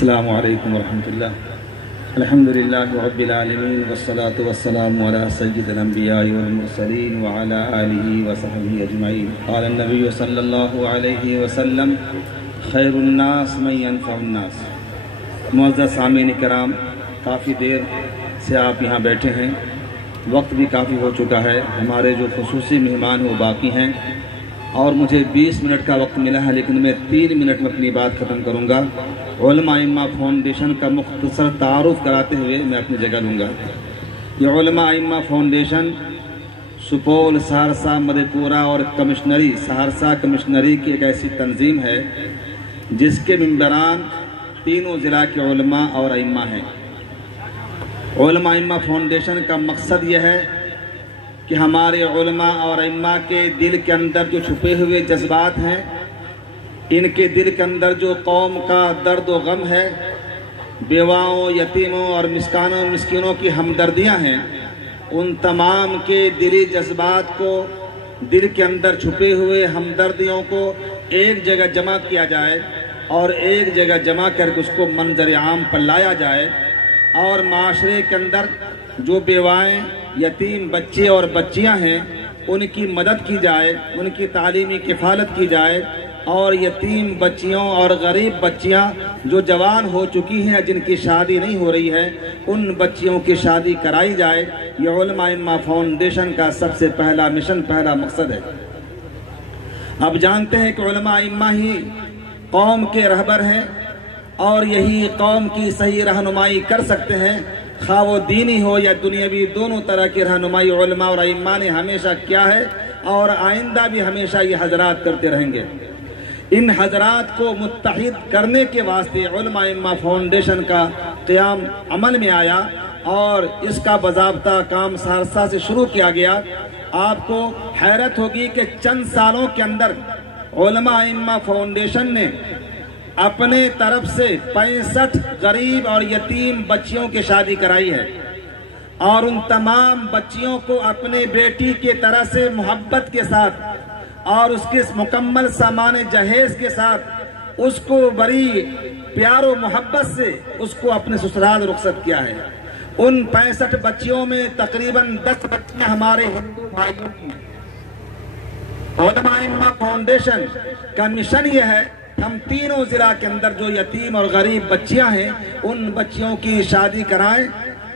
السلام علیکم ورحمۃ اللہ. الحمد للہ رب العالمین والصلاة والسلام علی سید الانبیاء والمرسلین وعلی آلہ وصحبہ اجمعین. قال النبی صلی اللہ علیہ وسلم خیر الناس من ينفع الناس. معزز سامعین کرام، کافی دیر سے آپ یہاں بیٹھے ہیں، وقت بھی کافی ہو چکا ہے. ہمارے جو خصوصی مہمان وہ باقی ہیں اور مجھے 20 منٹ کا وقت ملا ہے، لیکن میں 3 منٹ میں اپنی بات ختم کروں گا. علماء ائمہ فاؤنڈیشن کا مختصر تعارف کراتے ہوئے میں اپنی جگہ لوں گا. یہ علماء ائمہ فاؤنڈیشن سپول، سہرسہ، مدھے پورہ اور کمشنری سہرسہ کمشنری کی ایک ایسی تنظیم ہے جس کے ممبران تینوں ضلع کے علماء اور ائمہ ہیں. علماء ائمہ فاؤنڈیشن کا مقصد یہ ہے کہ ہمارے علماء اور ائمہ کے دل کے اندر جو چھپے ہوئے جذبات ہیں، ان کے دل کے اندر جو قوم کا درد و غم ہے، بیواؤں، یتیموں اور مسکینوں کی ہمدردیاں ہیں، ان تمام کے دلی جذبات کو، دل کے اندر چھپے ہوئے ہمدردیوں کو ایک جگہ جمع کیا جائے اور ایک جگہ جمع کر کے اس کو منظر عام پر لایا جائے اور معاشرے کے اندر جو بیوائیں، یتیم بچے اور بچیاں ہیں ان کی مدد کی جائے، ان کی تعلیمی کفالت کی جائے اور یتیم بچیوں اور غریب بچیاں جو جوان ہو چکی ہیں، جن کی شادی نہیں ہو رہی ہے، ان بچیوں کی شادی کرائی جائے. یہ علماء ائمہ فاؤنڈیشن کا سب سے پہلا مشن، پہلا مقصد ہے. اب جانتے ہیں کہ علماء ائمہ ہی قوم کے رہبر ہیں اور یہی قوم کی صحیح رہنمائی کر سکتے ہیں، خواہ وہ دینی ہو یا دنیاوی. دونوں طرح کی رہنمائی علماء اور ائمہ نے ہمیشہ کیا ہے اور آئندہ بھی ہمیشہ یہ حضرات کرتے رہیں گے. ان حضرات کو متحد کرنے کے واسطے علماء ائمہ فاؤنڈیشن کا قیام عمل میں آیا اور اس کا باضابطہ کام سہرسہ سے شروع کیا گیا. آپ کو حیرت ہوگی کہ چند سالوں کے اندر علماء ائمہ فاؤنڈیشن نے اپنے طرف سے 65 غریب اور یتیم بچیوں کی شادی کرائی ہے اور ان تمام بچیوں کو اپنے بیٹی کی طرح سے محبت کے ساتھ اور اس کے مکمل سامان جہیز کے ساتھ اس کو بڑی پیار و محبت سے اس کو اپنے سسرال رخصت کیا ہے. ان 65 بچیوں میں تقریباً 10 بچیاں ہمارے ہندو بھائیوں کی. علماء ائمہ فاؤنڈیشن کا مشن یہ ہے ہم تینوں ضلع کے اندر جو یتیم اور غریب بچیاں ہیں ان بچیوں کی شادی کرائیں،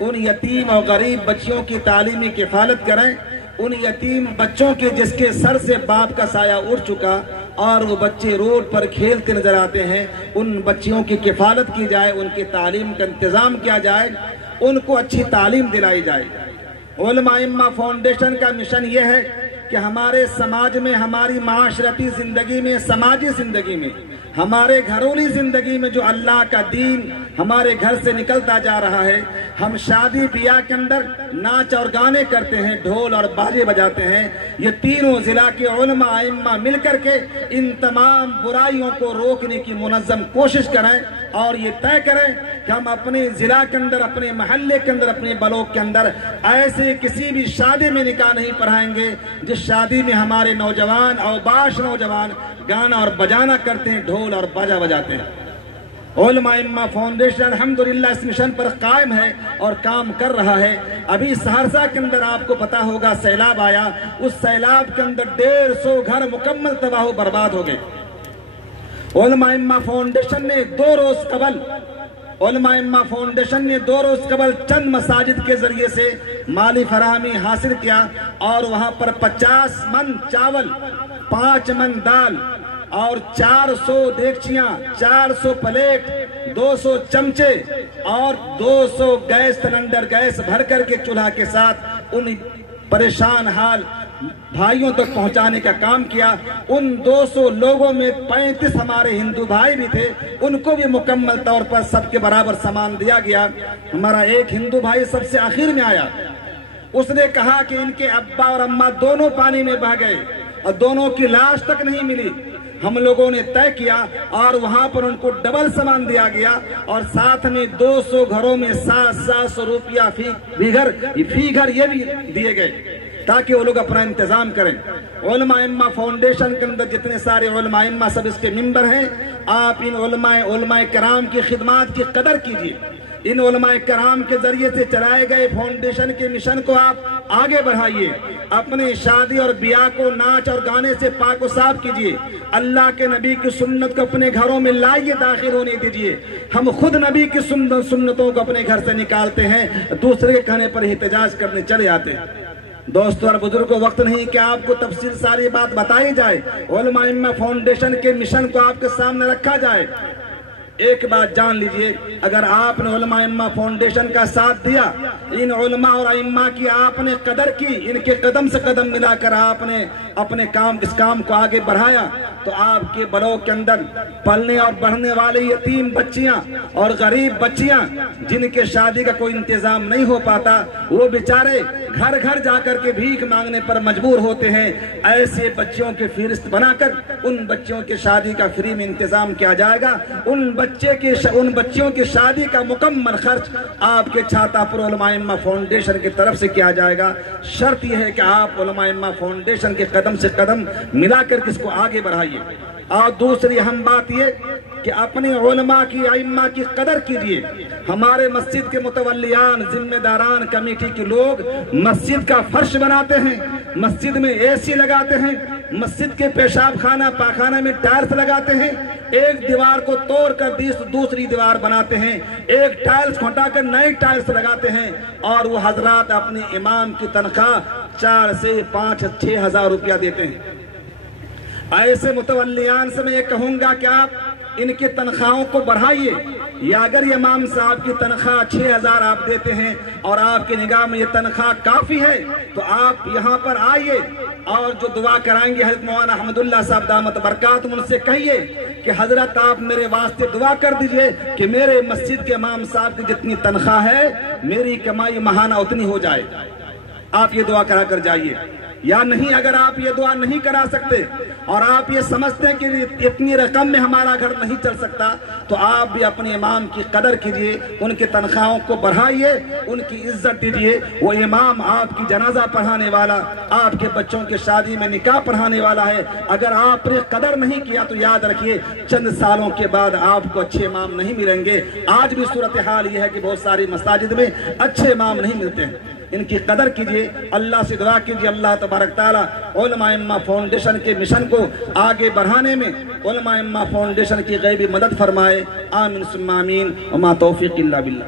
ان یتیم اور غریب بچیوں کی تعلیمی کفالت کریں، ان یتیم بچوں کے جس کے سر سے باپ کا سایہ اٹھ چکا اور وہ بچے روڈ پر کھیلتے نظر آتے ہیں، ان بچیوں کی کفالت کی جائے، ان کی تعلیم کا انتظام کیا جائے، ان کو اچھی تعلیم دلائی جائے. علماء ائمہ فاؤنڈیشن کا مشن یہ ہے کہ ہمارے سماج میں، ہماری معاشرتی زندگی میں، سماجی زندگی میں، ہمارے گھرولی زندگی میں جو اللہ کا دین ہمارے گھر سے نکلتا جا رہا ہے، ہم شادی بیاہ کے اندر ناچ اور گانے کرتے ہیں، ڈھول اور باجے بجاتے ہیں، یہ تینوں ضلع کے علماء ائمہ مل کر کے ان تمام برائیوں کو روکنے کی منظم کوشش کریں اور یہ طے کریں کہ ہم اپنے ضلع کے اندر، اپنے محلے کے اندر، اپنے بلوک کے اندر ایسے کسی بھی شادی میں نکاح نہیں پڑھائیں گے جس شادی میں ہمارے نوجوان اوباش نوجوان گانا اور بجانا کرتے ہیں، ڈھول اور باجا بجاتے ہیں. علماء ائمہ فاؤنڈیشن الحمدللہ اس مشن پر قائم ہے اور کام کر رہا ہے. ابھی سہرسہ کے اندر آپ کو پتا ہوگا سیلاب آیا، اس سیلاب کے اندر 150 گھر مکمل تباہ و برباد ہو گئے. علماء ائمہ فاؤنڈیشن نے 2 روز قبل چند مساجد کے ذریعے سے مالی فراہمی حاصل کیا اور وہاں پر 50 من چاول، 5 من دال اور 400 دیگچیاں، 400 پلیٹ، 200 چمچے اور 200 گیس سلنڈر گیس بھر کر کے چولہا کے ساتھ ان پریشان حال بھائیوں تک پہنچانے کا کام کیا. ان 200 لوگوں میں 35 ہمارے ہندو بھائی بھی تھے، ان کو بھی مکمل طور پر سب کے برابر سامان دیا گیا. ہمارا ایک ہندو بھائی سب سے آخر میں آیا، اس نے کہا کہ ان کے ابا اور اماں دونوں پانی میں بہہ گئے اور دونوں کی لاش تک نہیں ملی. ہم لوگوں نے طے کیا اور وہاں پر ان کو ڈبل سامان دیا گیا اور ساتھ میں 200 گھروں میں 700 روپیہ فی گھر یہ بھی دیے گئے. تاکہ وہ لوگ اپنا انتظام کریں۔ علماء ائمہ فاؤنڈیشن کے اندر جتنے سارے علماء ائمہ سب اس کے ممبر ہیں، آپ ان علماء کرام کی خدمات کی قدر کیجئے۔ ان علماء کرام کے ذریعے سے چلائے گئے فاؤنڈیشن کے مشن کو آپ آگے بڑھائیے۔ اپنے شادی اور بیاہ کو ناچ اور گانے سے پاک و صاف کیجئے۔ اللہ کے نبی کی سنت کو اپنے گھروں میں لائیے، داخل ہونے دیجئے۔ ہم خود نبی کی سنتوں کو اپنے گھر سے نکالتے ہیں، دوسرے کے کہنے پر احتجاج کرنے چلے آتے ہیں۔ دوستو اور بزرگوں، وقت نہیں کہ آپ کو تفصیل ساری بات بتائی جائے، علماء ائمہ فاؤنڈیشن کے مشن کو آپ کے سامنے رکھا جائے۔ ایک بات جان لیجئے، اگر آپ نے علماء ائمہ فاؤنڈیشن کا ساتھ دیا، ان علماء اور ائمہ کی آپ نے قدر کی، ان کے قدم سے قدم ملا کر آپ نے اپنے اس کام کو آگے بڑھایا، تو آپ کے بلوک کے اندر پلنے اور بڑھنے والے یتیم بچیاں اور غریب بچیاں جن کے شادی کا کوئی انتظام نہیں ہو پاتا، وہ بیچارے گھر گھر جا کر کے بھیک مانگنے پر مجبور ہوتے ہیں۔ ایسے بچیوں کی فہرست بنا کر ان بچیوں کی شادی کا فری میں انتظام کیا جائے گا۔ ان بچیوں کی شادی کا مکمل خرچ آپ کے چھاتا پر علماء ائمہ فاؤنڈیشن کی طرف سے کیا جائے گا۔ شرط یہ ہے کہ آپ علماء ائمہ فاؤنڈیشن کے قدم سے قدم ملا کر اس کو آگے بڑھائیے۔ اور دوسری اہم بات یہ کہ اپنے علماء کی ائمہ کی قدر کیجئے۔ ہمارے مسجد کے متولیان، ذمہ داران، کمیٹی کے لوگ مسجد کا فرش بناتے ہیں، مسجد میں اے سی لگاتے ہیں، مسجد کے پیشاب خانہ پاخانہ میں ٹائلز لگاتے ہیں، ایک دیوار کو توڑ کر دوسری دیوار بناتے ہیں، ایک ٹائلز کو ہٹا کر نئے ٹائلز لگاتے ہیں، اور وہ حضرات اپنے امام کی تنخواہ 4 سے 5 6 ہزار روپیہ دیتے ہیں۔ ایسے متولیان سے میں یہ کہوں گا کہ آپ ان کی تنخواہوں کو بڑھائیے، یا اگر امام صاحب کی تنخواہ 6 ہزار آپ دیتے ہیں اور آپ کی نگاہ میں یہ تنخواہ کافی ہے، تو آپ یہاں پر آئیے اور جو دعا کرائیں گے حضرت مولانا احمد اللہ صاحب دامت برکاتہم، ان سے کہیے کہ حضرت آپ میرے واسطے دعا کر دیجئے کہ میرے مسجد کے امام صاحب کی جتنی تنخواہ ہے میری کمائی ماہانہ اتنی ہو جائے۔ آپ یہ دعا کرا کر جائیے۔ یا نہیں، اگر آپ یہ دعا نہیں کرا سکتے اور آپ یہ سمجھتے ہیں کہ اتنی رقم میں ہمارا گھر نہیں چل سکتا، تو آپ بھی اپنے امام کی قدر کیجئے، ان کی تنخواہوں کو بڑھائیے، ان کی عزت دیجئے۔ وہ امام آپ کی جنازہ پڑھانے والا، آپ کے بچوں کی شادی میں نکاح پڑھانے والا ہے۔ اگر آپ نے قدر نہیں کیا تو یاد رکھیے چند سالوں کے بعد آپ کو اچھے امام نہیں ملیں گے۔ آج بھی صورتحال یہ ہے کہ بہت ساری مساجد میں اچھے امام نہیں ملتے ہیں۔ ان کی قدر کیجئے، اللہ سے دعا کیجئے اللہ تبارک تعالی علماء ائمہ فاؤنڈیشن کے مشن کو آگے بڑھانے میں علماء ائمہ فاؤنڈیشن کی غیبی مدد فرمائے۔ آمین ثم آمین، وما توفیق الا باللہ۔